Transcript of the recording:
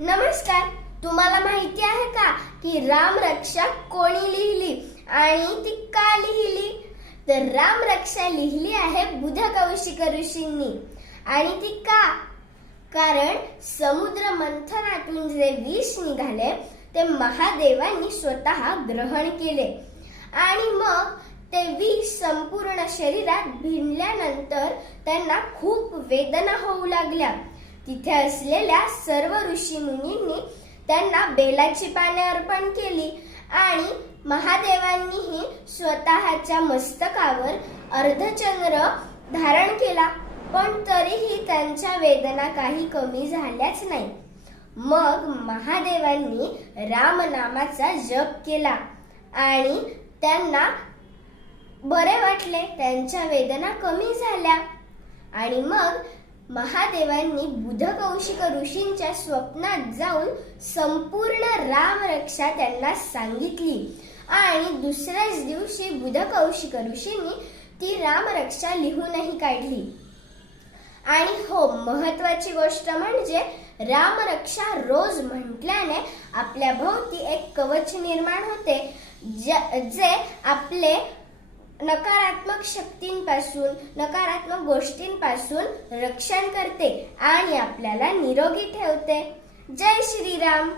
नमस्कार. तुम्हाला माहिती आहे का की रामरक्षा कोणी लिहिली आणि ती का लिहिली? तर रामरक्षा लिहिली आहे बुधकौशिक ऋषींनी. आणि ती का? कारण समुद्र मंथनातून जे विष निघाले ते महादेवांनी स्वतः ग्रहण केले आणि मग ते विष संपूर्ण शरीरात भिनल्यानंतर त्यांना खूप वेदना होऊ लागल्या. तिथे असलेल्या सर्व ऋषी मुनींनी त्यांना बेलाची पाने अर्पण केली आणि महादेवांनीही स्वतःच्या मस्तकावर अर्धचंद्र धारण केला, पण तरीही त्यांच्या वेदना काही कमी झाल्याच नाही. मग महादेवांनी रामनामाचा जप केला आणि त्यांना बरे वाटले, त्यांच्या वेदना कमी झाल्या. आणि मग महादेवांनी बुधकौशिक ऋषींच्या स्वप्नात जाऊन संपूर्ण रामरक्षा त्यांना सांगितली आणि दुसऱ्याच दिवशी बुधकौशिक ऋषींनी ती रामरक्षा लिहूनही काढली. आणि हो, महत्वाची गोष्ट म्हणजे रामरक्षा रोज म्हटल्याने आपल्या भोवती एक कवच निर्माण होते, जे आपले नकारात्मक शक्तींपासून, नकारात्मक गोष्टींपासून रक्षण करते आणि आपल्याला निरोगी ठेवते. जय श्रीराम.